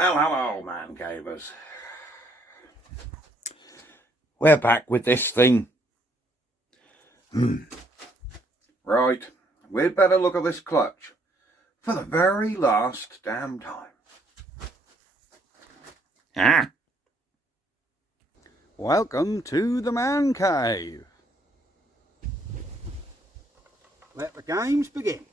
Well, hello, man cavers. We're back with this thing. Right, we'd better look at this clutch for the very last damn time. Welcome to the man cave. Let the games begin.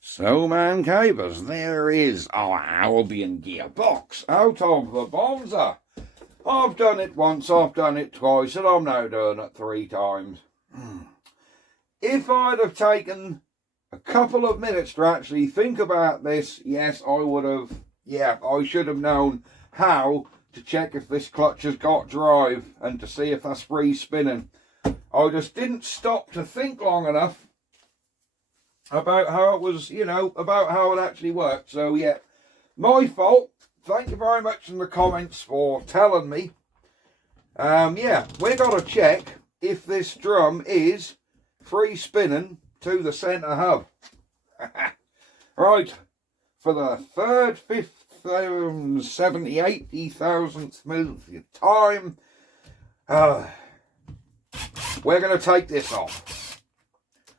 So, man cavers, there is our Albion gearbox out of the Bonser. I've done it once, I've done it twice, and I'm now doing it 3 times. If I'd have taken a couple of minutes to actually think about this, yes, I would have, I should have known how to check if this clutch has got drive and to see if that's free spinning. I just didn't stop to think long enough about how it was, about how it actually worked. So, yeah, my fault. Thank you very much in the comments for telling me. We're going to check if this drum is free spinning to the centre hub. Right, for the 3rd, 5th, 70th, 80,000th millionth time, we're going to take this off.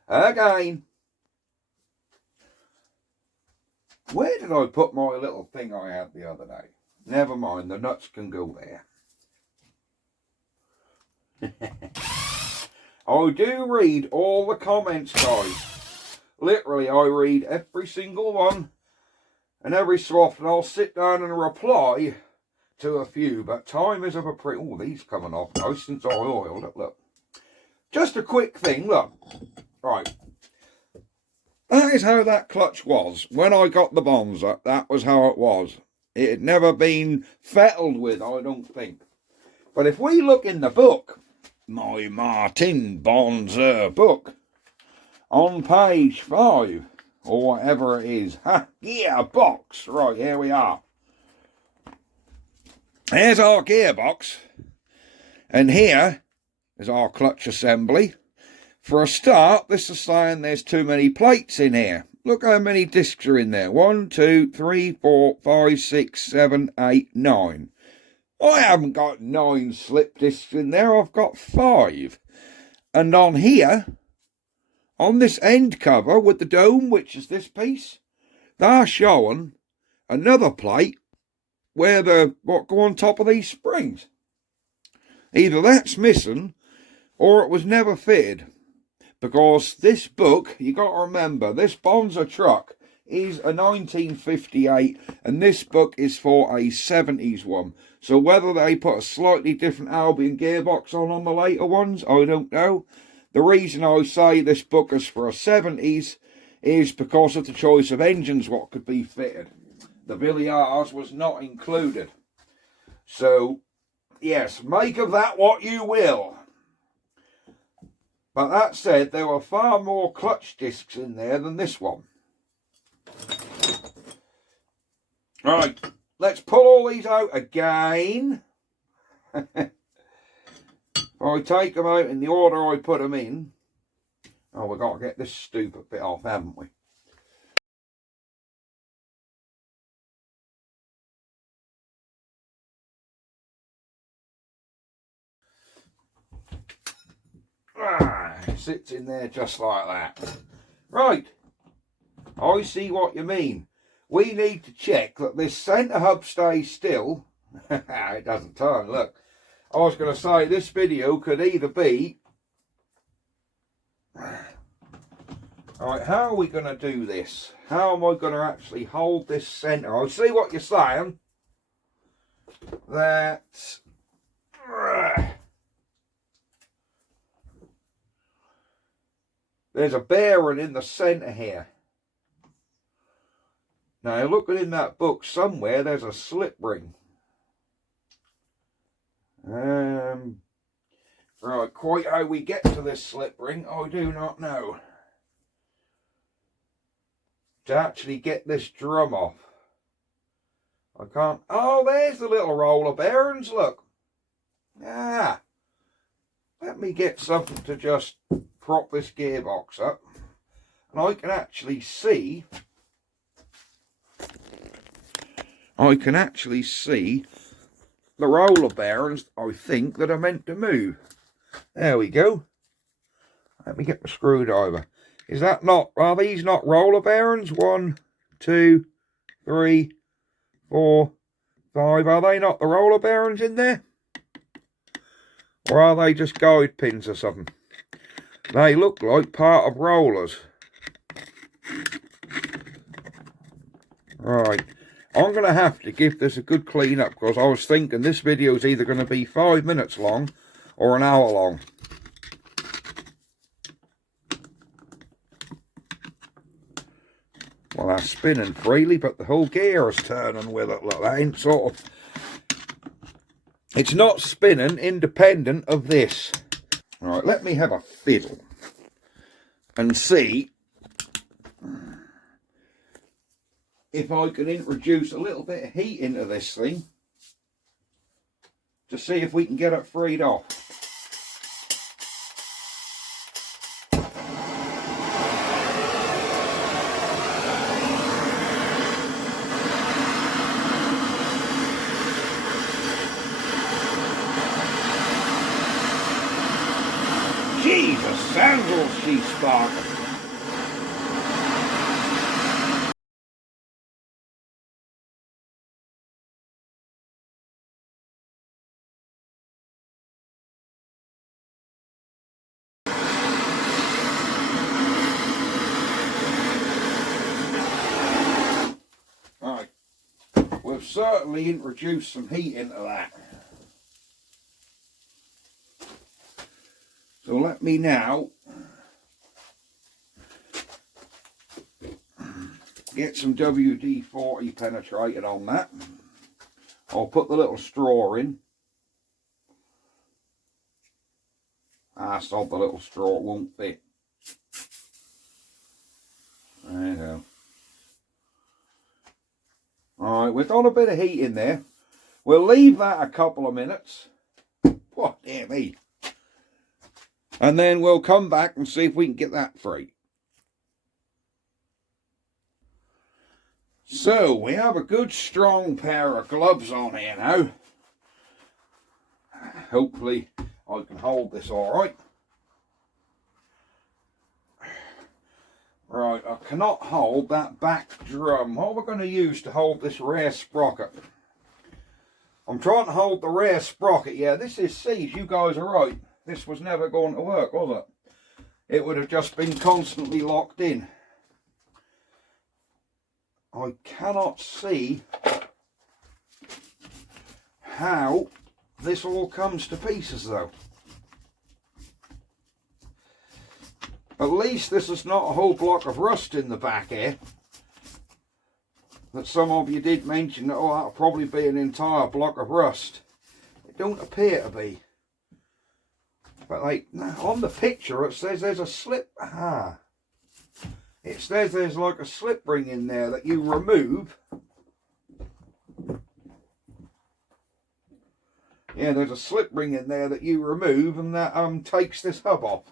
Again. Where did I put my little thing I had the other day? Never mind, the nuts can go there. I do read all the comments, guys. Literally, I read every single one. And every so often I'll sit down and reply to a few. But time is of a pretty... Oh, these coming off nice since I oiled it. Look. Just a quick thing, look. Right. That is how that clutch was. When I got the Bonser, that was how it was. It had never been fettled with, I don't think. But if we look in the book, my Martin Bonser book, on page 5, or whatever it is, gearbox, right, here we are. Here's our gearbox, and here is our clutch assembly. For a start, this is saying there's too many plates in here. Look how many discs are in there. 1, 2, 3, 4, 5, 6, 7, 8, 9. I haven't got 9 slip discs in there. I've got 5. And on here, on this end cover with the dome, which is this piece, they're showing another plate where what go on top of these springs. Either that's missing or it was never fitted. Because this book, you got to remember, this Bonser truck is a 1958 and this book is for a 70s one. So whether they put a slightly different Albion gearbox on the later ones, I don't know. The reason I say this book is for a 70s is because of the choice of engines what could be fitted. The Villiers was not included. So, yes, make of that what you will. But that said, there were far more clutch discs in there than this one. Right, let's pull all these out again. I take them out in the order I put them in. Oh, we've got to get this stupid bit off, haven't we? Sits in there just like that. Right, I see what you mean. We need to check that this centre hub stays still. It doesn't turn, look. I was going to say this video could either be... Alright, how are we going to do this? How am I going to actually hold this centre? I see what you're saying. That... There's a bearing in the centre here. Now, looking in that book somewhere, there's a slip ring. Right, quite how we get to this slip ring, I do not know. To actually get this drum off. I can't... Oh, there's the little roller bearings, look. Ah, let me get something to just prop this gearbox up, and I can actually see the roller bearings, I think, that are meant to move. There we go. Let me get the screwdriver. Is that not, are these not roller bearings? 1, 2, 3, 4, 5. Are they not the roller bearings in there? Or are they just guide pins or something? They look like part of rollers. Right. I'm going to have to give this a good clean up, because I was thinking this video is either going to be 5 minutes long or an hour long. Well, that's spinning freely, but the whole gear is turning with it. Look, that ain't sort of... It's not spinning independent of this. Right, let me have a fiddle and see if I can introduce a little bit of heat into this thing to see if we can get it freed off. Jesus, sandals, she's sparkling. Right, we've certainly introduced some heat into that. So let me now get some WD-40 penetrated on that. I'll put the little straw in. Ah, sod the little straw, it won't fit. There you go. Alright, we've got a bit of heat in there. We'll leave that a couple of minutes. What, dear me. And then we'll come back and see if we can get that free. So, we have a good strong pair of gloves on here now. Hopefully I can hold this alright. Right, I cannot hold that back drum. What we're going to use to hold this rear sprocket. I'm trying to hold the rear sprocket. Yeah, this is seized. You guys are right. This was never going to work, was it? It would have just been constantly locked in. I cannot see how this all comes to pieces though. At least this is not a whole block of rust in the back here. That some of you did mention that, oh, that'll probably be an entire block of rust. It don't appear to be. But like, on the picture it says there's a slip. Ah. It says there's like a slip ring in there that you remove. Yeah, there's a slip ring in there that you remove, and that takes this hub off.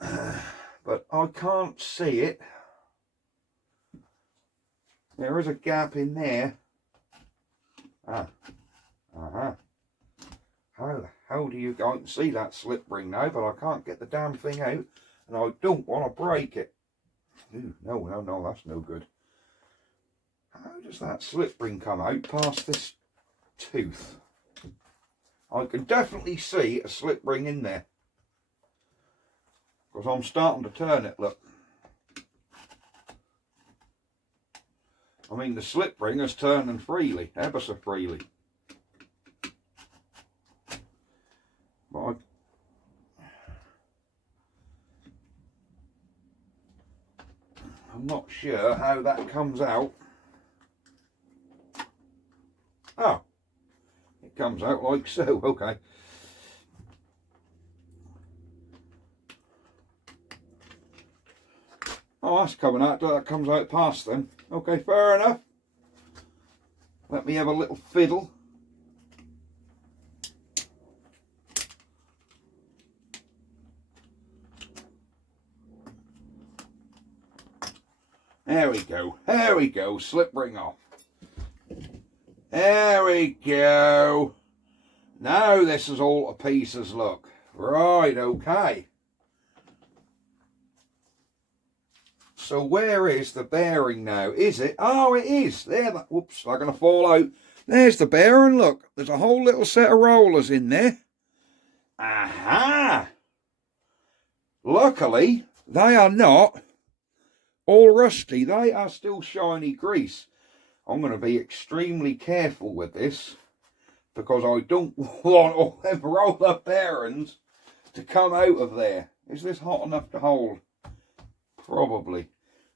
But I can't see it. There is a gap in there. Ah. Uh-huh. How the hell do you go and see that slip ring now? But I can't get the damn thing out, and I don't want to break it. Ooh, no, that's no good. How does that slip ring come out past this tooth? I can definitely see a slip ring in there, because I'm starting to turn it, look. I mean, the slip ring is turning freely, ever so freely. But I'm not sure how that comes out. Oh, it comes out like so, okay. Oh, that's coming out, that comes out past then. Okay, fair enough. Let me have a little fiddle. There we go. There we go. Slip ring off. There we go. Now this is all to pieces, look. Right, okay. So where is the bearing now? Is it? Oh, it is. There. Whoops, I'm going to fall out. There's the bearing, look. There's a whole little set of rollers in there. Aha! Luckily, they are not all rusty. They are still shiny grease. I'm going to be extremely careful with this because I don't want all them roller bearings to come out of there. Is this hot enough to hold? Probably.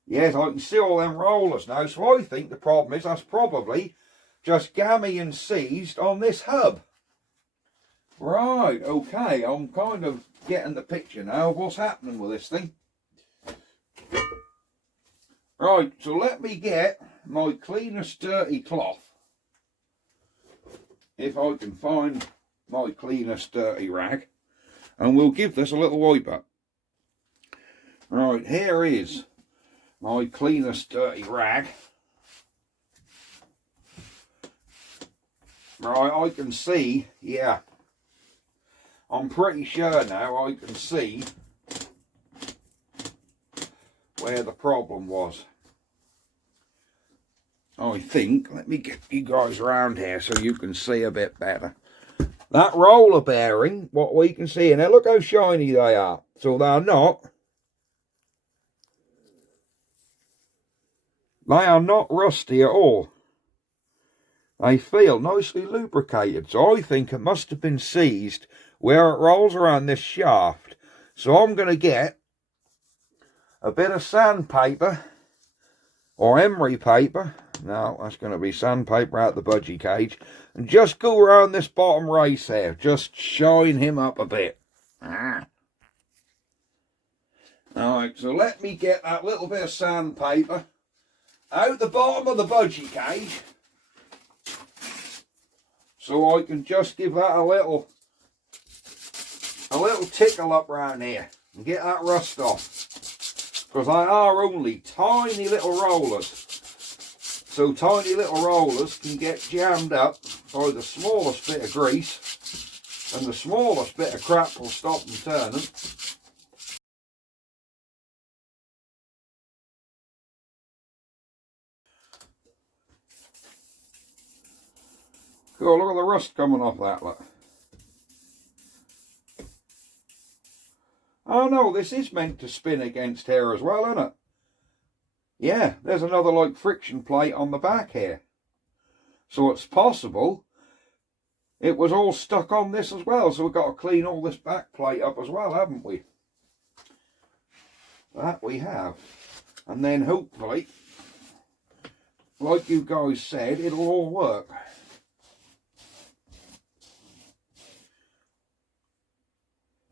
Yes, I can see all them rollers now, so I think the problem is that's probably just gammy and seized on this hub. Right, okay, I'm kind of getting the picture now of what's happening with this thing. Right, so let me get my cleanest dirty cloth. If I can find my cleanest dirty rag. And we'll give this a little wipe up. Right, here is my cleanest dirty rag. Right, I can see, yeah. I'm pretty sure now I can see where the problem was. I think, let me get you guys around here so you can see a bit better. That roller bearing, what we can see in there, look how shiny they are. So they are not rusty at all. They feel nicely lubricated. So I think it must have been seized where it rolls around this shaft. So I'm going to get a bit of sandpaper or emery paper. No, that's going to be sandpaper out the budgie cage. And just go around this bottom race here. Just shine him up a bit. Alright, so let me get that little bit of sandpaper out the bottom of the budgie cage. So I can just give that a little tickle up round here and get that rust off. Because they are only tiny little rollers. So tiny little rollers can get jammed up by the smallest bit of grease, and the smallest bit of crap will stop them turning. Cool, look at the rust coming off that, look. Oh no, this is meant to spin against here as well, isn't it? Yeah, there's another like friction plate on the back here. So it's possible it was all stuck on this as well. So we've got to clean all this back plate up as well, haven't we? That we have. And then hopefully, like you guys said, it'll all work.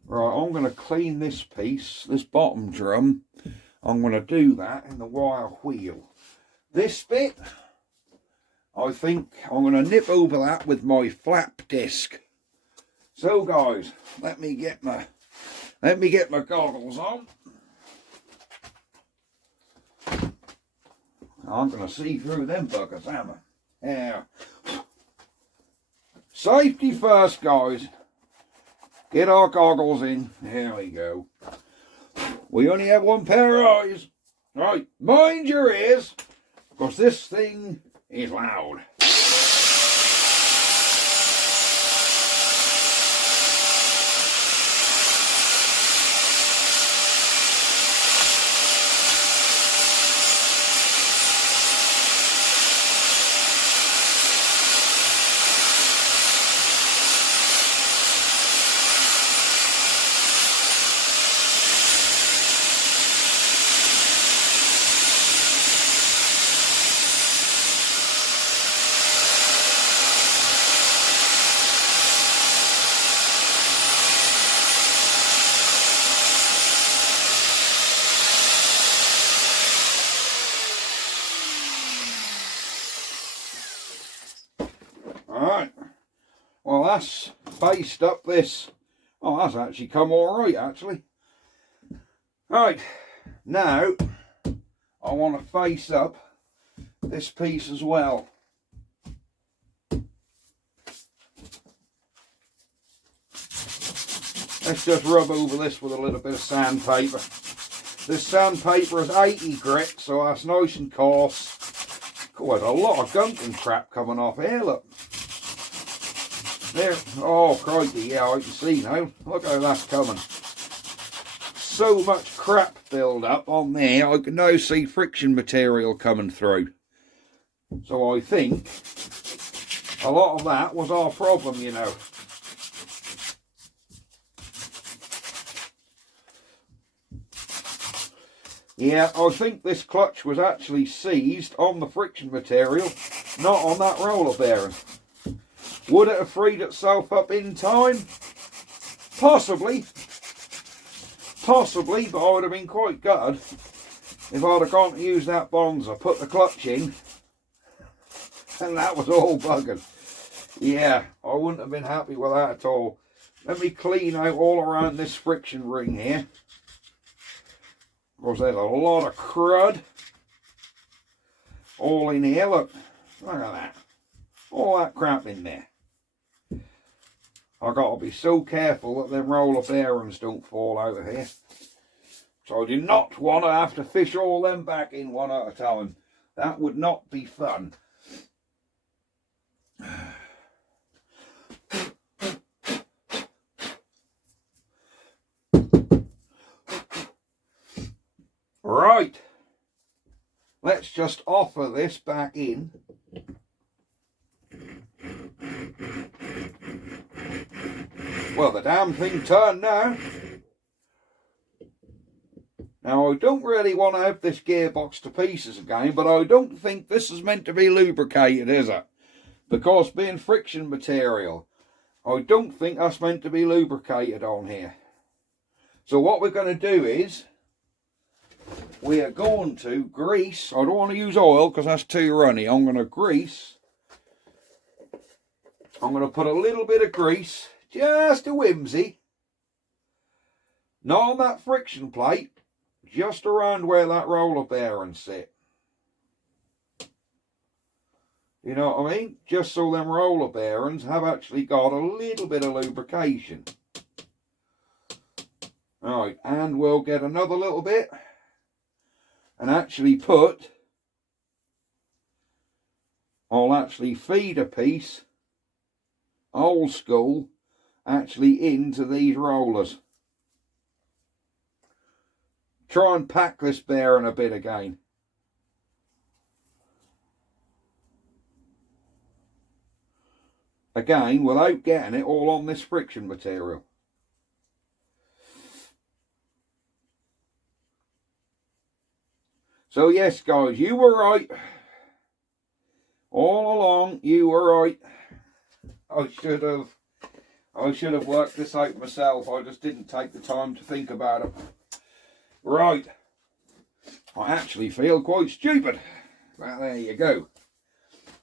Right, I'm going to clean this piece, this bottom drum. I'm going to do that in the wire wheel. This bit, I think I'm going to nip over that with my flap disc. So guys, let me get my goggles on. I'm going to see through them buckets, am I? Yeah. Safety first, guys. Get our goggles in. There we go. We only have one pair of eyes. Right, mind your ears, because this thing is loud. Alright, well that's based up this. Oh, that's actually come alright actually. Right, now I want to face up this piece as well. Let's just rub over this with a little bit of sandpaper. This sandpaper is 80 grit, so that's nice and coarse. Quite a lot of gunk and crap coming off here, look. There, oh crikey, yeah, I can see now. Look how that's coming. So much crap build up on there, I can now see friction material coming through. So I think a lot of that was our problem, you know. Yeah, I think this clutch was actually seized on the friction material, not on that roller bearing. Would it have freed itself up in time? Possibly. Possibly, but I would have been quite good if I'd have gone to use that Bonser, put the clutch in, and that was all buggered. Yeah, I wouldn't have been happy with that at all. Let me clean out all around this friction ring here. Of course, there's a lot of crud all in here. Look at that. All that crap in there. I've got to be so careful that them roller bearings don't fall out of here. So I do not want to have to fish all them back in one at a time. That would not be fun. Right, let's just offer this back in. Well, the damn thing turned now. Now, I don't really want to have this gearbox to pieces again, but I don't think this is meant to be lubricated, is it? Because being friction material, I don't think that's meant to be lubricated on here. So what we're going to do is, we are going to grease. I don't want to use oil because that's too runny. I'm going to grease. I'm going to put a little bit of grease, just a whimsy, not on that friction plate, just around where that roller bearings sit. You know what I mean? Just so them roller bearings have actually got a little bit of lubrication. Alright, and we'll get another little bit and actually put, I'll actually feed a piece, old school, actually into these rollers. Try and pack this bearing a bit again. Again, without getting it all on this friction material. So yes, guys, you were right. All along, you were right. I should have worked this out myself. I just didn't take the time to think about it. Right. I actually feel quite stupid. Well, there you go.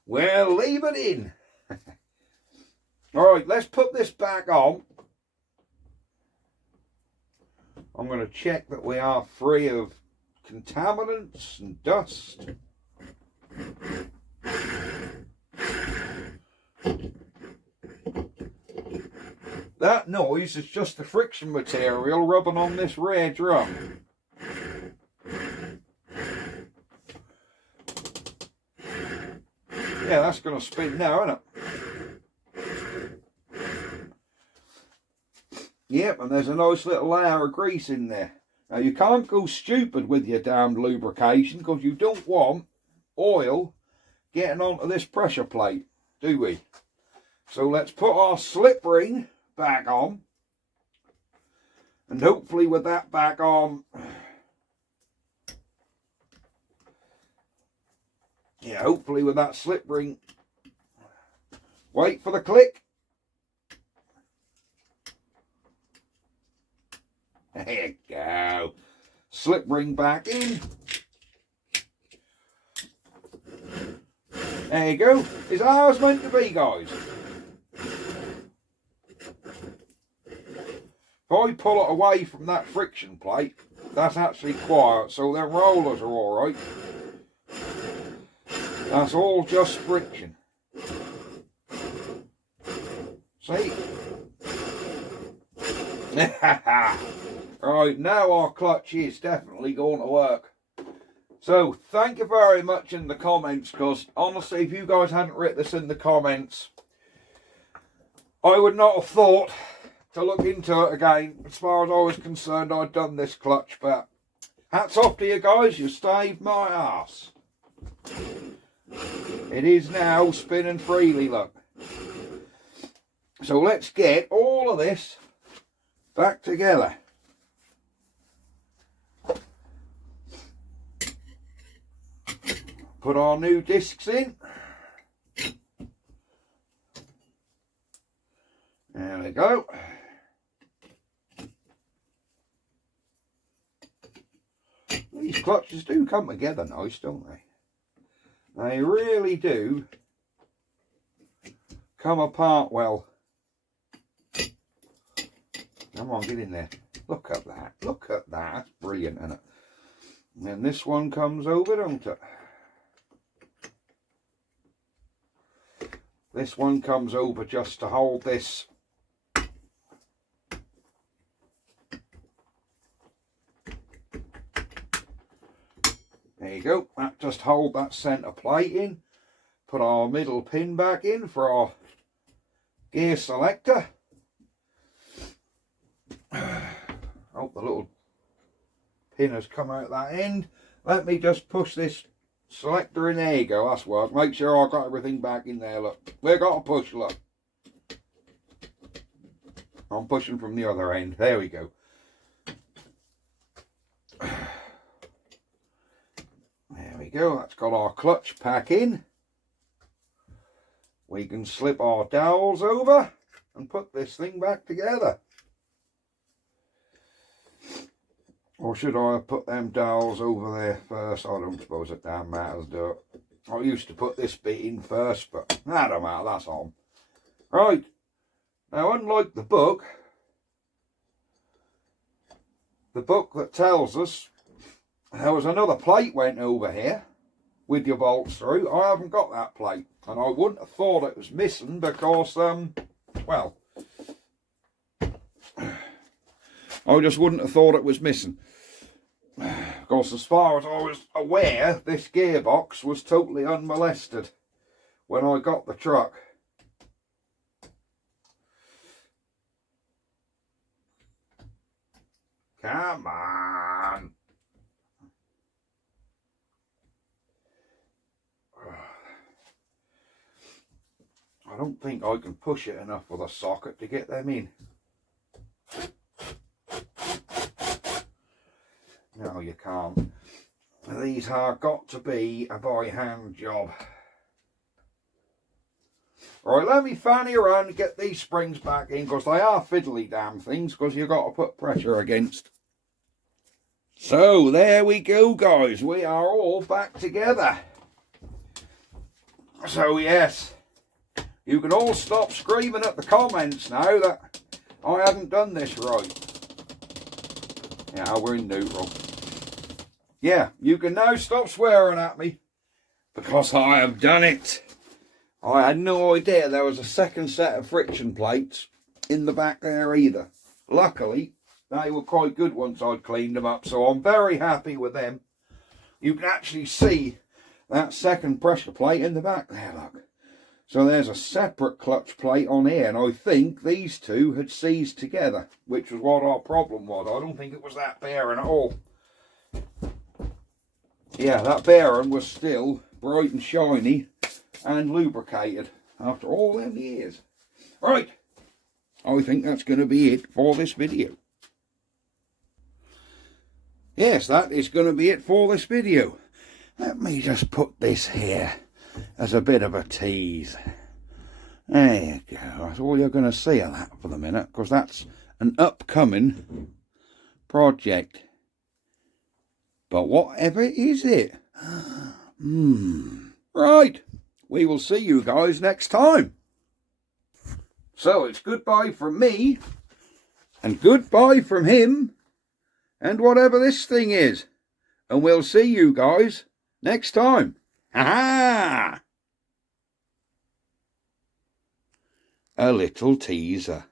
We'll leave it in. Alright, let's put this back on. I'm going to check that we are free of contaminants and dust. That noise is just the friction material rubbing on this rear drum. Yeah, that's going to spin now, isn't it? Yep, and there's a nice little layer of grease in there. Now, you can't go stupid with your damned lubrication because you don't want oil getting onto this pressure plate, do we? So let's put our slip ring back on. And hopefully with that back on, yeah, hopefully with that slip ring, wait for the click. There you go. Slip ring back in. There you go. It's how it's meant to be, guys. If I pull it away from that friction plate, that's actually quiet, so their rollers are alright. That's all just friction. See? Right, now our clutch is definitely going to work. So, thank you very much in the comments, because honestly, if you guys hadn't written this in the comments, I would not have thought to look into it again. As far as I was concerned, I'd done this clutch, but hats off to you guys, you saved my ass. It is now spinning freely, look. So let's get all of this back together. Put our new discs in. There we go. These clutches do come together nice, don't they? They really do come apart well. Come on, get in there. Look at that. Look at that. That's brilliant, isn't it? And then this one comes over, don't it? This one comes over just to hold this. There you go. That just hold that centre plate in. Put our middle pin back in for our gear selector. Oh, the little pin has come out that end. Let me just push this selector in. There you go, that's work. Make sure I've got everything back in there, look. We've got to push, look. I'm pushing from the other end. There we go. There we go, that's got our clutch pack in. We can slip our dowels over and put this thing back together. Or should I put them dowels over there first? I don't suppose it damn matters, do it. I used to put this bit in first, but that don't matter, that's on. Right, now unlike the book that tells us there was another plate went over here with your bolts through, I haven't got that plate. And I wouldn't have thought it was missing because, well, I just wouldn't have thought it was missing. Because as far as I was aware, this gearbox was totally unmolested when I got the truck. Come on. I don't think I can push it enough with a socket to get them in. No, you can't. These have got to be a by hand job. Right, let me fanny around and get these springs back in, because they are fiddly damn things, because you've got to put pressure against. So, there we go, guys. We are all back together. So, yes, you can all stop screaming at the comments now that I haven't done this right. Yeah, we're in neutral. Yeah, you can now stop swearing at me, because I have done it. I had no idea there was a second set of friction plates in the back there either. Luckily, they were quite good once I'd cleaned them up, so I'm very happy with them. You can actually see that second pressure plate in the back there, look. So there's a separate clutch plate on here, and I think these two had seized together, which was what our problem was. I don't think it was that bearing at all. Yeah, that bearing was still bright and shiny and lubricated after all them years. Right, I think that's going to be it for this video. Yes, that is going to be it for this video. Let me just put this here as a bit of a tease. There you go. That's all you're going to see of that for the minute, because that's an upcoming project. But whatever is it? Right. We will see you guys next time. So it's goodbye from me, and goodbye from him, and whatever this thing is. And we'll see you guys next time. Ha ha! A little teaser.